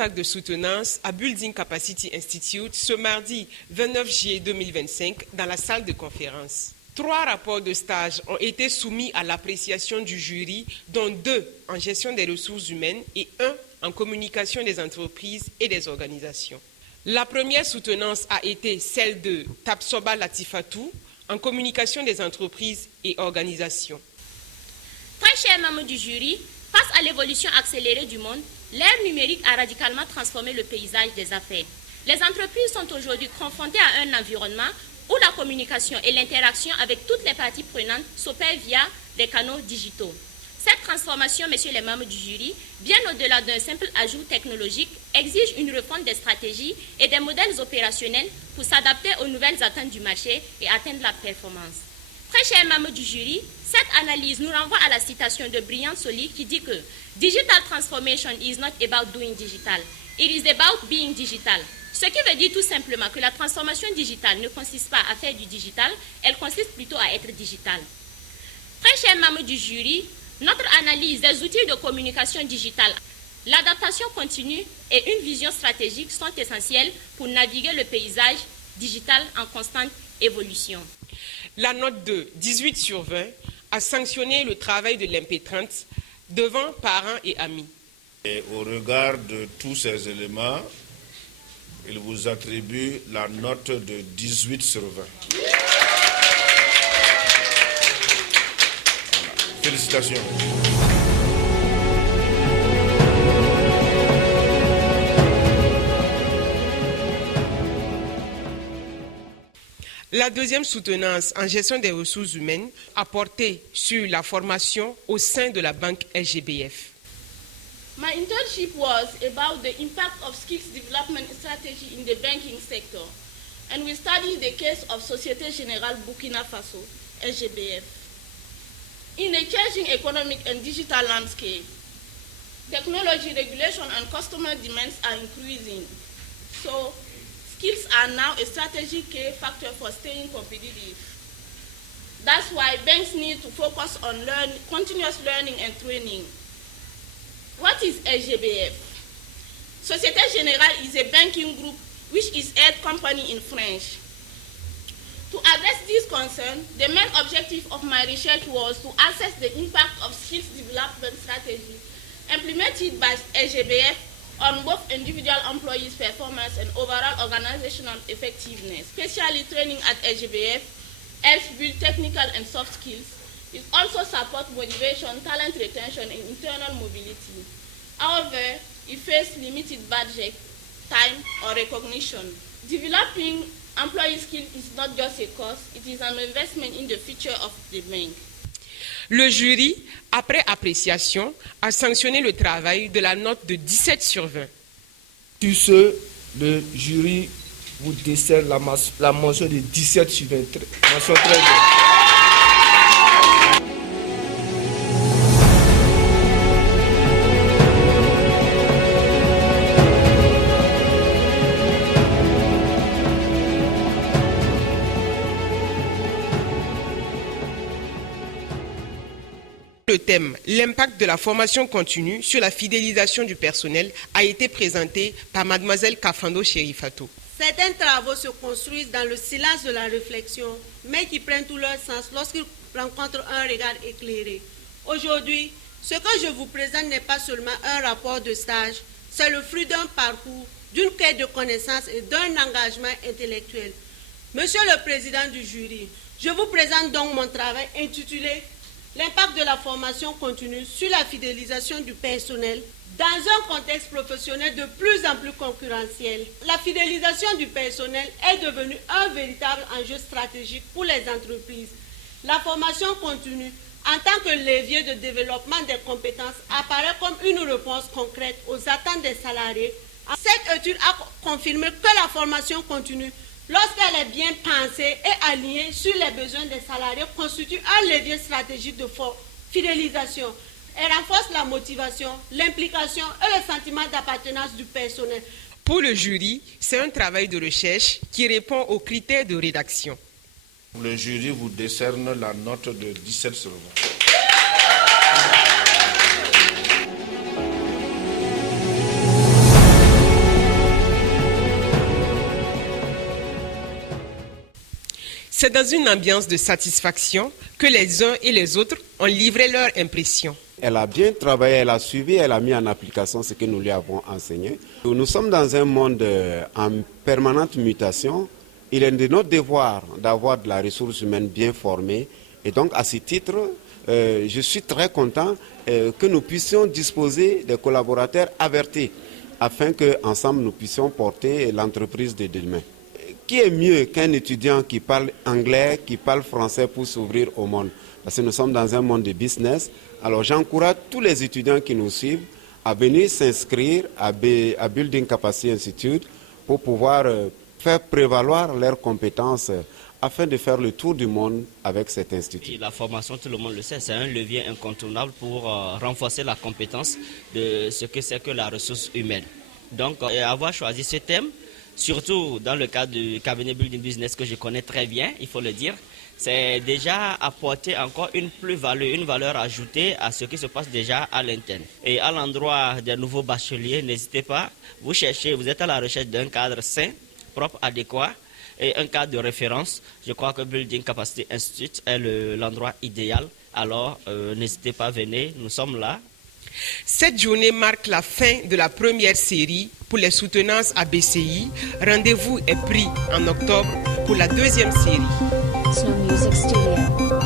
vague de soutenance à Building Capacity Institute ce mardi 29 juillet 2025 dans la salle de conférence. 3 rapports de stage ont été soumis à l'appréciation du jury, dont 2 en gestion des ressources humaines et 1 en communication des entreprises et des organisations. La première soutenance a été celle de Tapsoba Latifatou en communication des entreprises et organisations. Très chers membres du jury, face à l'évolution accélérée du monde, l'ère numérique a radicalement transformé le paysage des affaires. Les entreprises sont aujourd'hui confrontées à un environnement où la communication et l'interaction avec toutes les parties prenantes s'opèrent via des canaux digitaux. Cette transformation, messieurs les membres du jury, bien au-delà d'un simple ajout technologique, exige une refonte des stratégies et des modèles opérationnels pour s'adapter aux nouvelles attentes du marché et atteindre la performance. Très chers membres du jury, cette analyse nous renvoie à la citation de Brian Soli qui dit que Digital transformation is not about doing digital, it is about being digital. Ce qui veut dire tout simplement que la transformation digitale ne consiste pas à faire du digital, elle consiste plutôt à être digitale. Très chers membres du jury, notre analyse des outils de communication digitale, l'adaptation continue et une vision stratégique sont essentielles pour naviguer le paysage digital en constante évolution. La note de 18 sur 20 a sanctionné le travail de l'MP30 devant parents et amis. Et au regard de tous ces éléments, il vous attribue la note de 18 sur 20. Félicitations. La deuxième soutenance en gestion des ressources humaines a porté sur la formation au sein de la banque SGBF. My internship was about the impact of skills development strategy in the banking sector, and we studied the case of Société Générale Burkina Faso, SGBF. In a changing economic and digital landscape, technology, regulation, and customer demands are increasing. So, skills are now a strategic key factor for staying competitive. That's why banks need to focus on continuous learning and training. What is SGBF? Société Générale is a banking group which is a company in French. To address this concern, the main objective of my research was to assess the impact of skills development strategy implemented by SGBF on both individual employees' performance and overall organizational effectiveness. Especially training at SGBF helps build technical and soft skills. It also supports motivation, talent retention, and internal mobility. However, it faces limited budget, time, or recognition. Developing employee skills is not just a cost, it is an investment in the future of the bank. Le jury, après appréciation, a sanctionné le travail de la note de 17 sur 20. Sur ce, le jury vous décerne la mention de 17 sur 20. Mention très bien. Le thème « L'impact de la formation continue sur la fidélisation du personnel » a été présenté par Mademoiselle Kafando Chérifatou. Certains travaux se construisent dans le silence de la réflexion, mais qui prennent tout leur sens lorsqu'ils rencontrent un regard éclairé. Aujourd'hui, ce que je vous présente n'est pas seulement un rapport de stage, c'est le fruit d'un parcours, d'une quête de connaissances et d'un engagement intellectuel. Monsieur le Président du jury, je vous présente donc mon travail intitulé « L'impact de la formation continue sur la fidélisation du personnel dans un contexte professionnel de plus en plus concurrentiel. » La fidélisation du personnel est devenue un véritable enjeu stratégique pour les entreprises. La formation continue, en tant que levier de développement des compétences, apparaît comme une réponse concrète aux attentes des salariés. Cette étude a confirmé que la formation continue, lorsqu'elle est bien pensée et alignée sur les besoins des salariés, constitue un levier stratégique de fidélisation. Elle renforce la motivation, l'implication et le sentiment d'appartenance du personnel. Pour le jury, c'est un travail de recherche qui répond aux critères de rédaction. Le jury vous décerne la note de 17 sur 20. C'est dans une ambiance de satisfaction que les uns et les autres ont livré leurs impressions. Elle a bien travaillé, elle a suivi, elle a mis en application ce que nous lui avons enseigné. Nous sommes dans un monde en permanente mutation. Il est de notre devoir d'avoir de la ressource humaine bien formée. Et donc, à ce titre, je suis très content que nous puissions disposer de collaborateurs avertis afin qu'ensemble nous puissions porter l'entreprise de demain. Qui est mieux qu'un étudiant qui parle anglais, qui parle français pour s'ouvrir au monde? Parce que nous sommes dans un monde de business. Alors j'encourage tous les étudiants qui nous suivent à venir s'inscrire à Building Capacity Institute pour pouvoir faire prévaloir leurs compétences afin de faire le tour du monde avec cet institut. Et la formation, tout le monde le sait, c'est un levier incontournable pour renforcer la compétence de ce que c'est que la ressource humaine. Donc, avoir choisi ce thème, surtout dans le cadre du cabinet Building Business que je connais très bien, il faut le dire, c'est déjà apporter encore une plus-value, une valeur ajoutée à ce qui se passe déjà à l'interne. Et à l'endroit des nouveaux bacheliers, n'hésitez pas, vous êtes à la recherche d'un cadre sain, propre, adéquat, et un cadre de référence. Je crois que Building Capacity Institute est l'endroit idéal. Alors, n'hésitez pas, venez, nous sommes là. Cette journée marque la fin de la première série pour les soutenances à BCI. Rendez-vous est pris en octobre pour la deuxième série. Snow Music Studio.